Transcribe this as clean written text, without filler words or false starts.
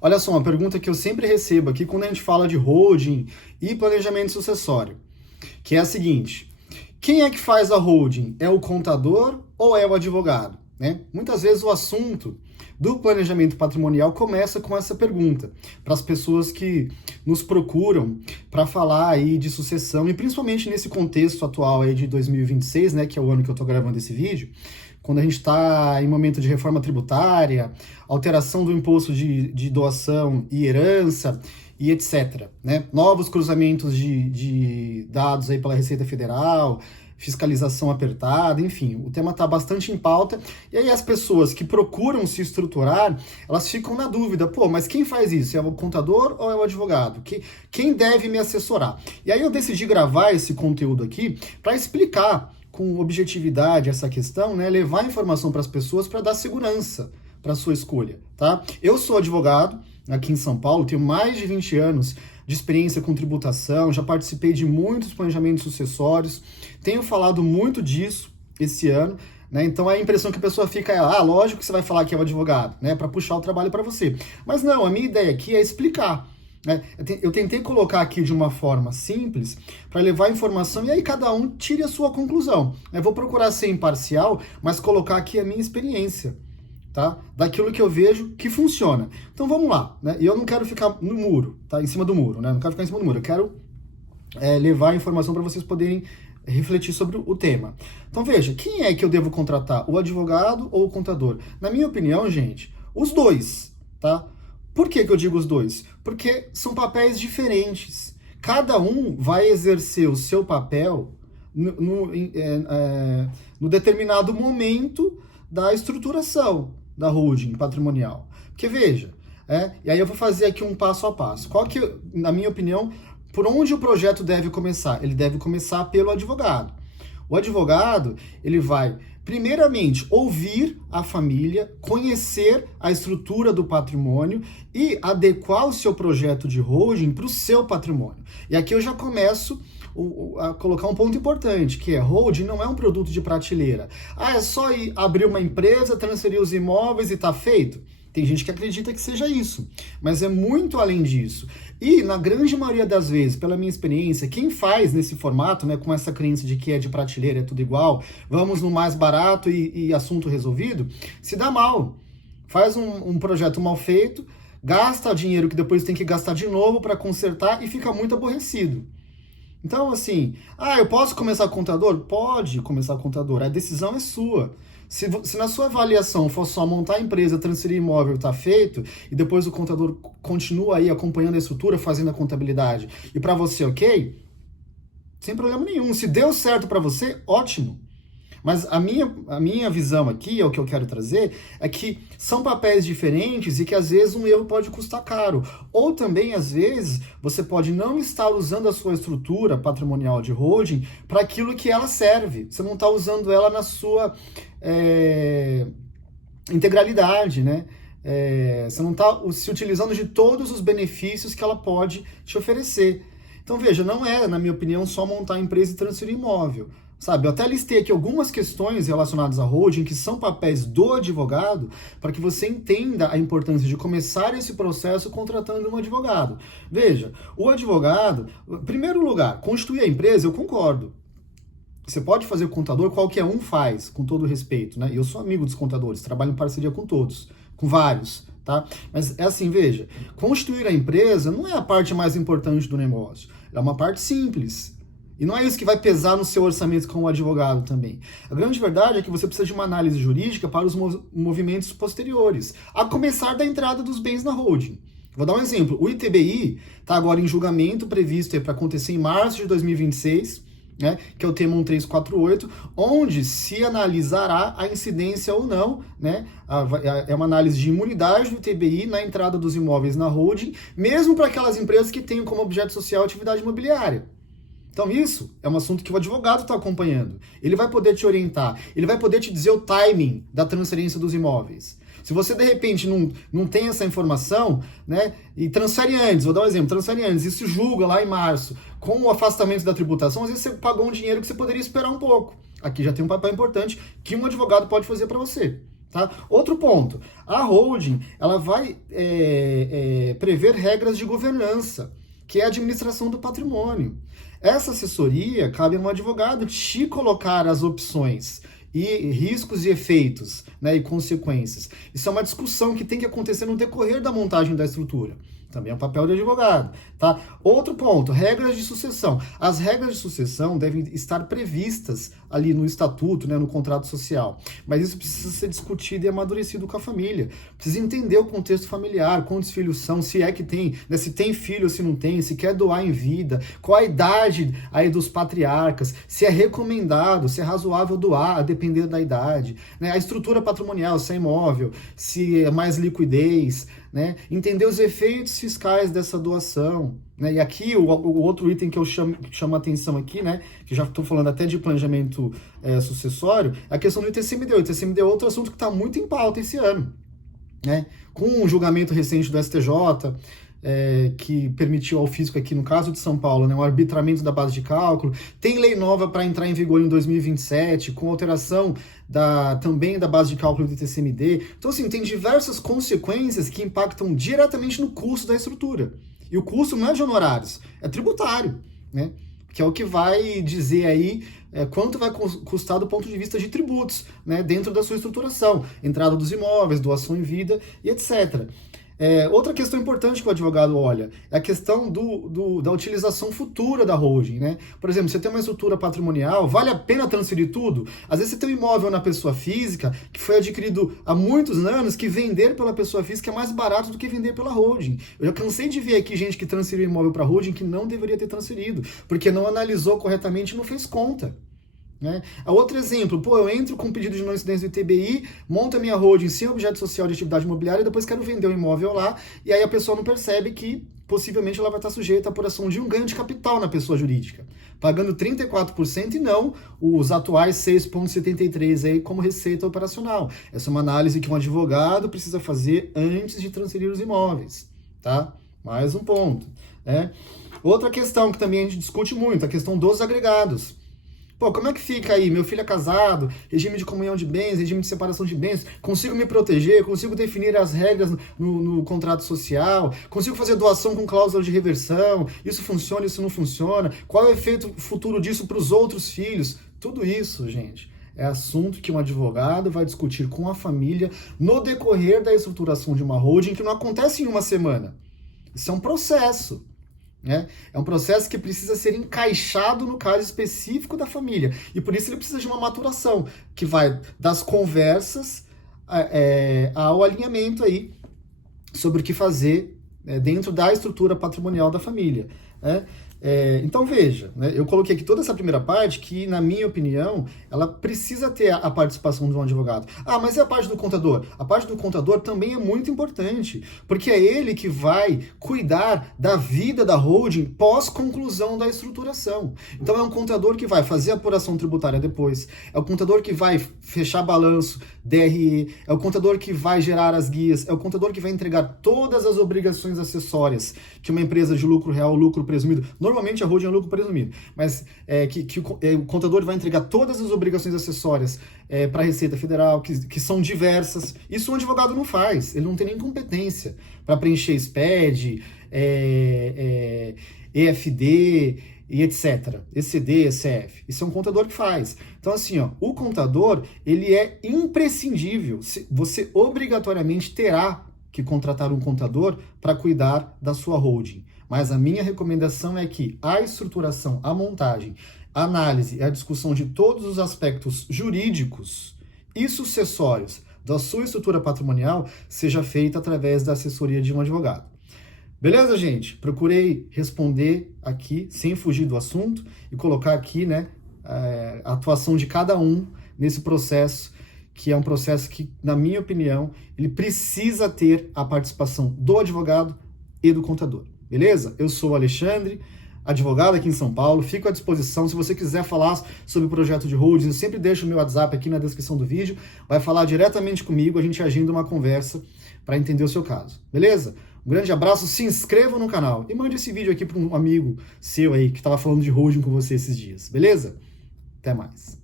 Olha só, uma pergunta que eu sempre recebo aqui quando a gente fala de holding e planejamento sucessório, que é a seguinte: quem é que faz a holding? É o contador ou é o advogado? Né? Muitas vezes o assunto do planejamento patrimonial começa com essa pergunta, para as pessoas que nos procuram para falar aí de sucessão, e principalmente nesse contexto atual aí de 2026, né, que é o ano que eu estou gravando esse vídeo, quando a gente está em momento de reforma tributária, alteração do imposto de doação e herança, e etc. Né? Novos cruzamentos de dados aí pela Receita Federal, fiscalização apertada, enfim, o tema está bastante em pauta, e aí as pessoas que procuram se estruturar, elas ficam na dúvida, pô, mas quem faz isso? É o contador ou é o advogado? Quem deve me assessorar? E aí eu decidi gravar esse conteúdo aqui para explicar com objetividade essa questão, né, levar informação para as pessoas para dar segurança para a sua escolha, tá? Eu sou advogado aqui em São Paulo, tenho mais de 20 anos de experiência com tributação, já participei de muitos planejamentos sucessórios, tenho falado muito disso esse ano, né? Então a impressão que a pessoa fica é, lógico que você vai falar que é o advogado, né, para puxar o trabalho para você. Mas não, a minha ideia aqui é explicar. Eu tentei colocar aqui de uma forma simples para levar a informação e aí cada um tire a sua conclusão. Eu vou procurar ser imparcial, mas colocar aqui a minha experiência, tá? Daquilo que eu vejo que funciona. Então vamos lá, né? E eu não quero ficar no muro, tá? Em cima do muro, né? Não quero ficar em cima do muro. Eu quero levar a informação para vocês poderem refletir sobre o tema. Então veja, quem é que eu devo contratar? O advogado ou o contador? Na minha opinião, gente, os dois, tá? Por que eu digo os dois? Porque são papéis diferentes. Cada um vai exercer o seu papel no determinado momento da estruturação da holding patrimonial. Porque veja, e aí eu vou fazer aqui um passo a passo. Qual que, na minha opinião, por onde o projeto deve começar? Ele deve começar pelo advogado. O advogado, ele vai, primeiramente, ouvir a família, conhecer a estrutura do patrimônio e adequar o seu projeto de holding para o seu patrimônio. E aqui eu já começo a colocar um ponto importante, que é holding não é um produto de prateleira. É só ir abrir uma empresa, transferir os imóveis e está feito? Tem gente que acredita que seja isso, mas é muito além disso. E, na grande maioria das vezes, pela minha experiência, quem faz nesse formato, né, com essa crença de que é de prateleira, é tudo igual, vamos no mais barato e assunto resolvido, se dá mal. Faz um projeto mal feito, gasta dinheiro que depois tem que gastar de novo para consertar e fica muito aborrecido. Então, assim, eu posso começar contador? Pode começar contador, a decisão é sua. Se na sua avaliação for só montar a empresa, transferir imóvel, está feito, e depois o contador continua aí acompanhando a estrutura, fazendo a contabilidade, e para você, ok? Sem problema nenhum. Se deu certo para você, ótimo. Mas a minha visão aqui, o que eu quero trazer, é que são papéis diferentes e que às vezes um erro pode custar caro. Ou também, às vezes, você pode não estar usando a sua estrutura patrimonial de holding para aquilo que ela serve. Você não está usando ela na sua integralidade, né? Você não está se utilizando de todos os benefícios que ela pode te oferecer. Então, veja, não é, na minha opinião, só montar a empresa e transferir imóvel. Sabe, eu até listei aqui algumas questões relacionadas à holding, que são papéis do advogado, para que você entenda a importância de começar esse processo contratando um advogado. Veja, o advogado, em primeiro lugar, constituir a empresa, eu concordo. Você pode fazer contador, qualquer um faz, com todo respeito, né? Eu sou amigo dos contadores, trabalho em parceria com todos, com vários, tá? Mas é assim, veja, constituir a empresa não é a parte mais importante do negócio, é uma parte simples. E não é isso que vai pesar no seu orçamento como advogado também. A grande verdade é que você precisa de uma análise jurídica para os movimentos posteriores, a começar da entrada dos bens na holding. Vou dar um exemplo. O ITBI está agora em julgamento previsto para acontecer em março de 2026, né, que é o tema 1348, onde se analisará a incidência ou não, né, é uma análise de imunidade do ITBI na entrada dos imóveis na holding, mesmo para aquelas empresas que tenham como objeto social a atividade imobiliária. Então isso é um assunto que o advogado está acompanhando. Ele vai poder te orientar, ele vai poder te dizer o timing da transferência dos imóveis. Se você, de repente, não tem essa informação, né, e transfere antes, vou dar um exemplo, transfere antes, e se julga lá em março, com o afastamento da tributação, às vezes você pagou um dinheiro que você poderia esperar um pouco. Aqui já tem um papel importante que um advogado pode fazer para você. Tá? Outro ponto, a holding ela vai prever regras de governança, que é a administração do patrimônio. Essa assessoria cabe a um advogado te colocar as opções e riscos e efeitos, né, e consequências. Isso é uma discussão que tem que acontecer no decorrer da montagem da estrutura. Também é um papel de advogado, tá? Outro ponto, regras de sucessão. As regras de sucessão devem estar previstas ali no estatuto, né, no contrato social. Mas isso precisa ser discutido e amadurecido com a família. Precisa entender o contexto familiar, quantos filhos são, se é que tem, né, se tem filho ou se não tem, se quer doar em vida, qual a idade aí dos patriarcas, se é recomendado, se é razoável doar, a depender da idade, né? A estrutura patrimonial, se é imóvel, se é mais liquidez, né? Entender os efeitos fiscais dessa doação, né? E aqui o outro item que eu chamo a atenção aqui, né, que já estou falando até de planejamento sucessório, é a questão do ITCMD. O ITCMD é outro assunto que está muito em pauta esse ano, né? Com o julgamento recente do STJ, que permitiu ao fisco aqui, no caso de São Paulo, né, um arbitramento da base de cálculo. Tem lei nova para entrar em vigor em 2027, com alteração também da base de cálculo do ITCMD. Então, assim, tem diversas consequências que impactam diretamente no custo da estrutura. E o custo não é de honorários, é tributário, né? Que é o que vai dizer aí quanto vai custar do ponto de vista de tributos, né, dentro da sua estruturação, entrada dos imóveis, doação em vida e etc. Outra questão importante que o advogado olha é a questão da utilização futura da holding, né? Por exemplo, você tem uma estrutura patrimonial, vale a pena transferir tudo? Às vezes você tem um imóvel na pessoa física que foi adquirido há muitos anos, que vender pela pessoa física é mais barato do que vender pela holding. Eu já cansei de ver aqui gente que transferiu imóvel para holding que não deveria ter transferido, porque não analisou corretamente e não fez conta. Né? Outro exemplo, eu entro com um pedido de não incidência do ITBI, monto a minha holding sem objeto social de atividade imobiliária e depois quero vender o imóvel lá, e aí a pessoa não percebe que possivelmente ela vai estar sujeita à apuração de um ganho de capital na pessoa jurídica, pagando 34% e não os atuais 6,73% aí como receita operacional. Essa é uma análise que um advogado precisa fazer antes de transferir os imóveis, tá? Mais um ponto, né? Outra questão que também a gente discute muito, a questão dos agregados. Como é que fica aí? Meu filho é casado, regime de comunhão de bens, regime de separação de bens, consigo me proteger, consigo definir as regras no contrato social, consigo fazer doação com cláusula de reversão, isso funciona, isso não funciona, qual é o efeito futuro disso para os outros filhos? Tudo isso, gente, é assunto que um advogado vai discutir com a família no decorrer da estruturação de uma holding, que não acontece em uma semana. Isso é um processo. É um processo que precisa ser encaixado no caso específico da família. E por isso ele precisa de uma maturação, que vai das conversas ao alinhamento aí sobre o que fazer dentro da estrutura patrimonial da família. Então veja, né, eu coloquei aqui toda essa primeira parte que, na minha opinião, ela precisa ter a participação de um advogado. Mas e a parte do contador? A parte do contador também é muito importante, porque é ele que vai cuidar da vida da holding pós-conclusão da estruturação. Então é um contador que vai fazer a apuração tributária depois, é o contador que vai fechar balanço, DRE, é o contador que vai gerar as guias, é o contador que vai entregar todas as obrigações acessórias que uma empresa de lucro real, lucro presumido, normalmente a holding é lucro presumido, mas o contador vai entregar todas as obrigações acessórias para a Receita Federal, que são diversas. Isso um advogado não faz, ele não tem nem competência para preencher SPED, EFD e etc. ECD, ECF. Isso é um contador que faz. Então, assim, o contador, ele é imprescindível. Você obrigatoriamente terá que contratar um contador para cuidar da sua holding. Mas a minha recomendação é que a estruturação, a montagem, a análise e a discussão de todos os aspectos jurídicos e sucessórios da sua estrutura patrimonial seja feita através da assessoria de um advogado. Beleza, gente? Procurei responder aqui, sem fugir do assunto, e colocar aqui, né, a atuação de cada um nesse processo, que é um processo que, na minha opinião, ele precisa ter a participação do advogado e do contador. Beleza? Eu sou o Alexandre, advogado aqui em São Paulo, fico à disposição. Se você quiser falar sobre o projeto de holding, eu sempre deixo o meu WhatsApp aqui na descrição do vídeo, vai falar diretamente comigo, a gente agenda uma conversa para entender o seu caso. Beleza? Um grande abraço, se inscreva no canal e mande esse vídeo aqui para um amigo seu aí que estava falando de holding com você esses dias. Beleza? Até mais.